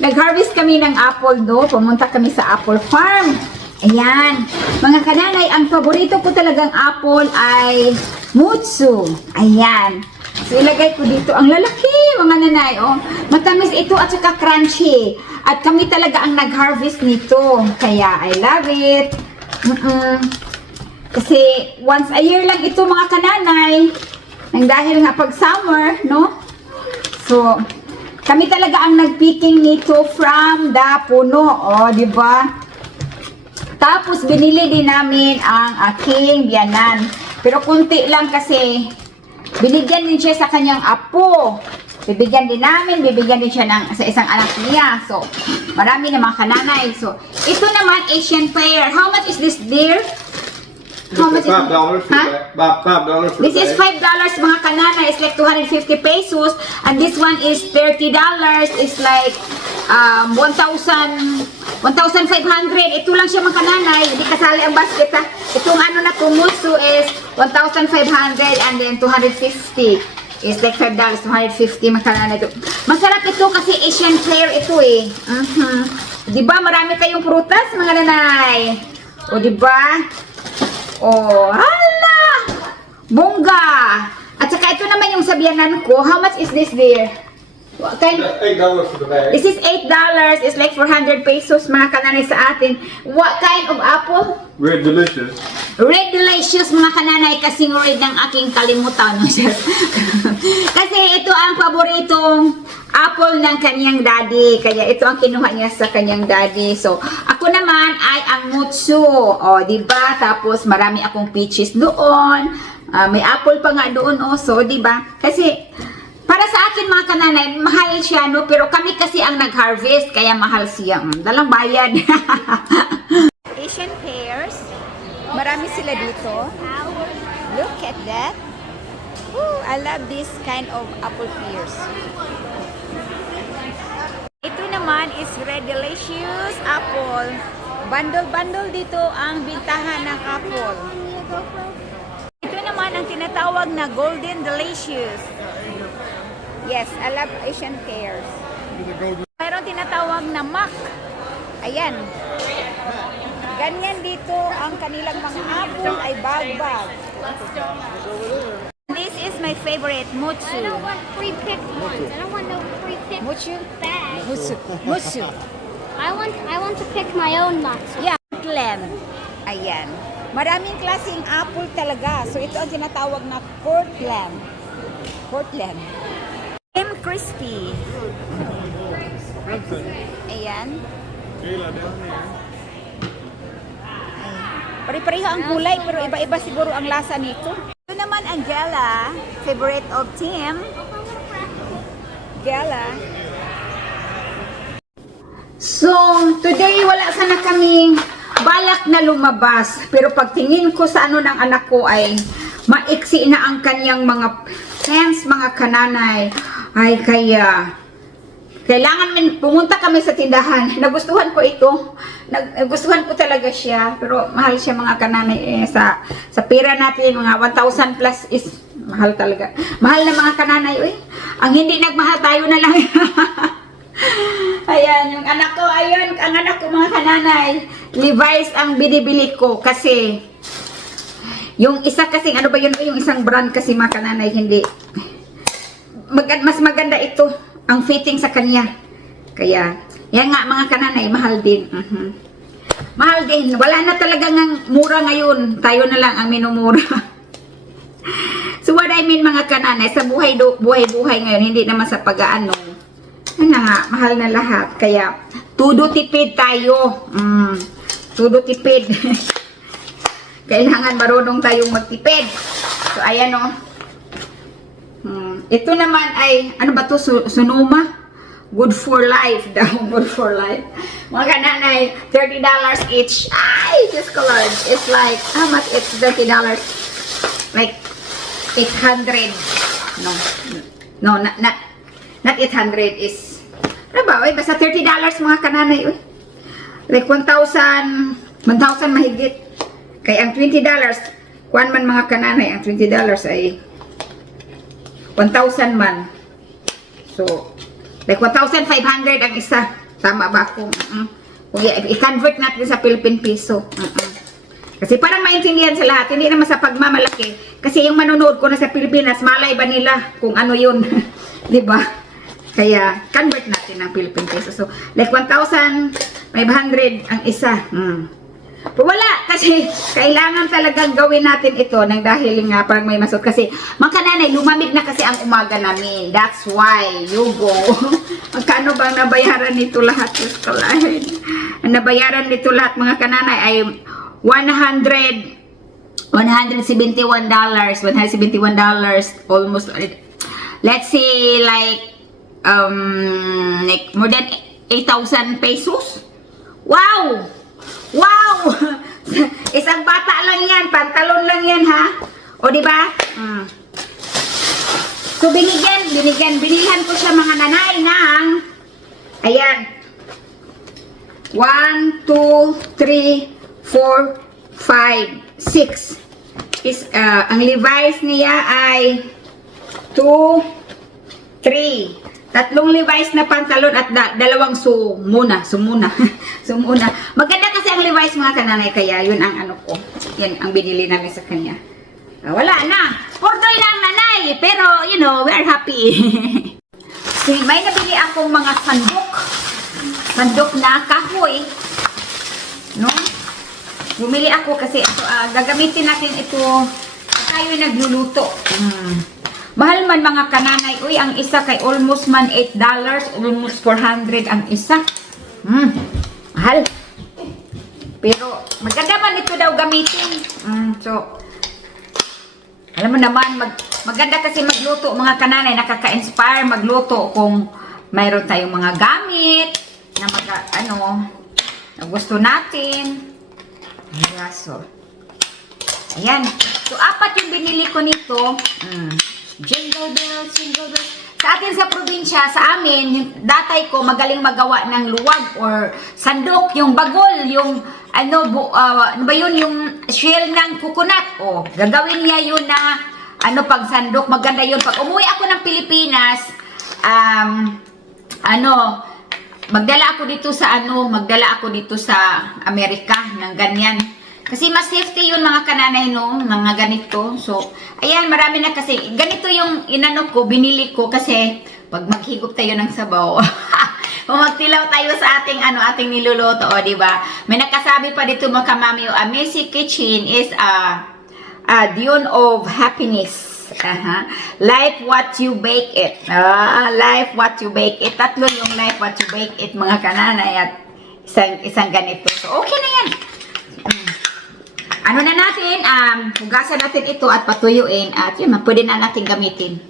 Nag-harvest kami ng apple, no? Pumunta kami sa apple farm. Ayan. Mga kananay, ang paborito ko talagang apple ay Mutsu. Ayan. So, ilagay ko dito. Ang lalaki, mga nanay, oh. Matamis ito at saka crunchy. At kami talaga ang nag-harvest nito. Kaya, I love it. Kasi, once a year lang ito, mga kananay. Nang dahil nga pag summer, no? So, kami talaga ang nagpicking nito from the puno. Oh, di ba? Tapos, binili din namin ang aking biyanan. Pero kunti lang kasi, binigyan din siya sa kanyang apo. Bibigyan din namin, bibigyan din siya sa isang anak niya. So, marami na mga kananay. So, ito naman, Asian pear. How much is this, dear? How much is $5. Huh? $5 for This is $5 mga kanana. It's like 250 pesos. And this one is $30. It's like 1,500. Ito lang siya mga kananay. Hindi kasali ang basket ha. Itong ano na Mutsu is 1,500 and then 250. It's like $5. 250 mga kananay. Masarap ito kasi Asian pear ito eh. Diba marami kayong prutas mga nanay? O diba? Oh, hala! Bongga! At saka ito naman yung sabianan ko. How much is this, dear? $8 for the bag. This is $8. It's like 400 pesos, mga kananay sa atin. What kind of apple? Red Delicious. Red Delicious, mga kananay, kasing red ng aking kalimutan. Kasi ito ang paboritong apple ng kanyang daddy. Kaya ito ang kinuha niya sa kanyang daddy. So, ako naman ay ang Mutsu. O, diba? Tapos, marami akong peaches doon. May apple pa nga doon also, diba? Kasi, para sa akin mga kananay, mahal siya, no? Pero kami kasi ang nag-harvest, kaya mahal siya. Dalang bayad. Asian pears. Marami sila dito. Look at that. Ooh, I love this kind of apple pears. Ito naman is Red Delicious apple. Bundle-bundle dito ang bintahan ng apple. Ito naman ang tinatawag na Golden Delicious. Yes, I love Asian pears. Mayroon tinatawag na Mac. Ayan. Ganyan dito ang kanilang mga apple ay bag-bag. This is my favorite, Mutsu. I don't want pre-picked ones. I don't want no pre-picked Mutsu? bags. Mutsu. Mutsu. I want to pick my own nuts. Yeah, Portland. Ayan. Maraming klaseng apple talaga. So ito ang tinatawag na Portland. Portland. Cream crispy. Ayan. Pare-pareho ang kulay pero iba-iba siguro ang lasa nito. Ito naman ang Gala, favorite of Tim. Gala. So, today wala sana kami balak na lumabas. Pero pagtingin ko sa ano ng anak ko ay maiksi na ang kanyang mga fans, mga kananay. Ay kaya kailangan pumunta kami sa tindahan. Nagustuhan ko ito. Nagustuhan ko talaga siya. Pero mahal siya mga kananay. Sa pera natin, mga 1,000 plus is mahal talaga. Mahal na mga kananay. Uy. Ang hindi nagmahal tayo na lang. Ayan, yung anak ko. Ayun, ang anak ko mga kananay. Levi's ang binibili ko. Kasi yung isa kasing, ano ba yun? Yung isang brand kasi mga kananay, hindi. Mas maganda ito. Ang fitting sa kanya. Kaya, yan nga mga kananay, mahal din. Mahal din. Wala na talaga ng mura ngayon. Tayo na lang ang minumura. So what I mean mga kananay, sa buhay-buhay ngayon, hindi naman sa pag-aano. Yan na nga, mahal na lahat. Kaya, tudo tipid tayo. Tudo tipid. Kailangan marunong tayong magtipid. So ayan o. Ito naman ay, ano ba to? Sonoma? Good for life daw. Good for life. Mga kananay, $30 each. Ay, just colored. It's like, how much? It's $30. Like, 800. No, not 800 is, ano ba? Uy, basta $30 mga kananay. Uy. Like 1,000 mahigit. Kaya ang $20, kuwan man mga kananay, ang $20 ay 1,000 man. So, like 1,500 ang isa. Tama ba ako? Kung i-convert natin sa Philippine Peso. Kasi parang maintindihan sa lahat, hindi naman sa pagmamalaki. Kasi yung manonood ko na sa Pilipinas, malay ba nila kung ano yun? Di ba? Kaya, convert natin ng Philippine Peso. So, like 1,500 ang isa. Pero wala, kasi kailangan talagang gawin natin ito nang dahil nga parang may masot. Kasi, mga kananay, lumamig na kasi ang umaga namin. That's why, you go. Magkano bang nabayaran nito lahat? Ang nabayaran nito lahat, mga kananay, ay $171, almost, let's say, like more than 8,000 pesos. Wow! Wow! Isang bata lang yan, pantalon lang yan, ha? O, di ba? So, binilihan ko siya, mga nanay, ng, ayan, 1, 2, 3, 4, 5, 6. Ang Levi's niya ay 2, 3. Tatlong Levi's na pantalon at dalawang sumuna. Maganda kasi ang Levi's, mga kananay, kaya yun ang ano ko. Yan ang binili namin sa kanya. Wala na. Pordoy lang, nanay. Pero, you know, we are happy. May nabili akong mga sandok. Sandok na kahoy. No? Bumili ako kasi ito, gagamitin natin ito tayo nagluluto. Mahal man, mga kananay. Uy, ang isa kay almost man $8, almost 400 ang isa. Mahal. Pero maganda man ito daw gamitin. So, alam mo naman, maganda kasi magluto, mga kananay. Nakaka-inspire magluto kung mayroon tayong mga gamit na na gusto natin. Yeah, so, ayan. So, 4 yung binili ko nito. Jingle bells, jingle bells. Sa atin sa probinsya, sa amin, yung datay ko magaling magawa ng luwag or sandok, yung bagol, yung ano ba yun, yung shell ng coconut. Gagawin niya yun na pag sandok, maganda yun. Pag umuwi ako ng Pilipinas, magdala ako dito sa Amerika ng ganyan. Kasi mas safety yun, mga kananay, no, mga ganito. So, ayan, marami na kasi. Ganito yung binili ko kasi pag maghigop tayo ng sabaw, magtilaw tayo sa ating niluluto, di ba? May nakasabi pa dito, mga kamami, Amazing Kitchen is a dune of happiness. Life what you bake it. Life what you bake it. Tatlo yung life what you bake it, mga kananay, at isang ganito. So, okay na yan. Hugasan natin ito at patuyuin at yun, pwede na natin gamitin.